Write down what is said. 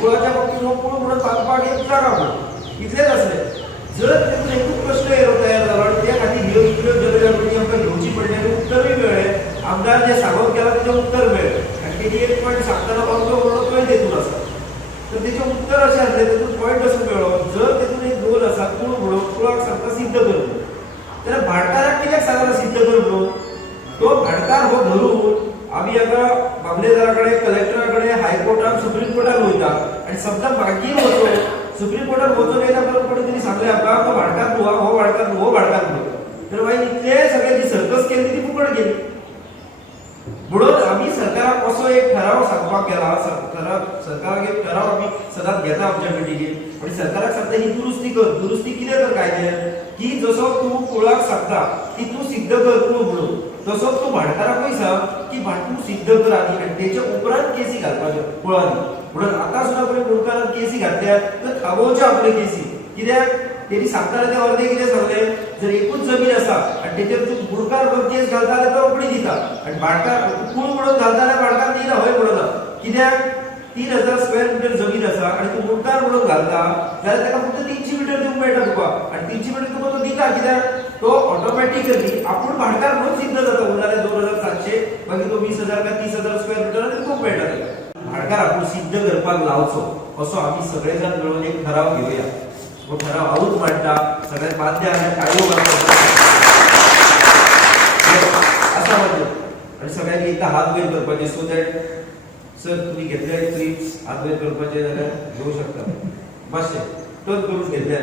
कुळाच्या बाबतीत हो कुळ म्हणून चालपाक एक जागा म्हणून इतलेच असले जर तेतून एकूच प्रश्न येलो तयार झालो आणि त्या खातीर ह्यो इतल्यो जनजागृती आमकां घेवची पडली उत्तरय मेळ्ळें आमदार जे सांगप केला तेजें उत्तर मेळ्ळें आनी तेजी एक पॉयंट सांगतना अमको व्हडलो पॉयंट तेतून आसा तर तेजें उत्तर अशें आसलें तेतून पॉयंट असो मेळ्ळो जर तेतून एक गोल आसा कुळ म्हणून कुळाक सांगता सिद्ध कर म्हणून जाल्यार भाटकाराक कित्याक सांगता सिद्ध कर म्हणून तो भाटकार हो धरून आम्ही आता मामलेदाराकडे कलेक्टराकडे हायकोर्टात सुप्रीम कोर्टात वयता आणि समजा मागीर वचून सुप्रीम कोर्टात वचून येयल्या बरोबर कोणी तरी सांगलें आमकां तो भाटकार न्हू हो भाटकार न्हू हो भाटकार न्हू तर मागीर इतले सगळे जी सर्कस केली ती फुकट गेली म्हणून आम्ही सरकाराक असो एक ठराव सांगपाक केला सरकाराक एक ठराव आम्ही सदांच घेता आमच्या मिटिंगेत आणि सरकाराक सांगता ही दुरुस्ती कर दुरुस्ती कितें कर कायद्यान की जसो तूं कुळाक सांगता की तूं सिद्ध कर कुळ म्हणून तसो तूं भाटकाराकूय सांग की तूं सिद्ध कर आनी तेच्या उपरांत केसी घालपाच्यो कुळांनी म्हणून आतां सुद्दां कोणी कुळकारान केसी घातल्यात तर थांबोवच्यो आपल्यो केसी कित्याक तेणी सांगताना ते अर्दे कितें सांगलें जर एकूच जमीन आसा आनी तेजेर तूं कुळकार केस घालता जाल्यार तो रोखडी दिता आनी भाटकार कुळ म्हणून घालता जाल्यार भाटकार दिना हय म्हणना कित्याक 3000 स्क्वेअर मिटर जमीन आसा आनी तूं मुर्कार म्हणून घालता जाल्यार ताका फक्त 300 मिटर दिवंक मेळटा तुका आनी 300 मिटर तुका तो दिता कित्याक तो ऑटोमॅटिकली आपूण भाटकार म्हणून सिद्ध जाता उरलेले 2700 मागीर तो 20000 काय 30000 स्क्वेअर मिटर दिवंक मेळटा ताका भाटकार आपूण सिद्ध करपाक लावचो असो आमी सगळे जाण मेळून एक ठराव घेवया तो ठराव हांवूच मांडटा सगळ्यांक बाध्य आनी काळयो मारता असा म्हणजे आनी सगळ्यांनी एकदा हात वयर करपाचे सो दॅट सर तुम्ही घेतले ट्रिप्स हात वयर करपाचे जाल्यार घेवं शकता मातशें टर्न करून घेतले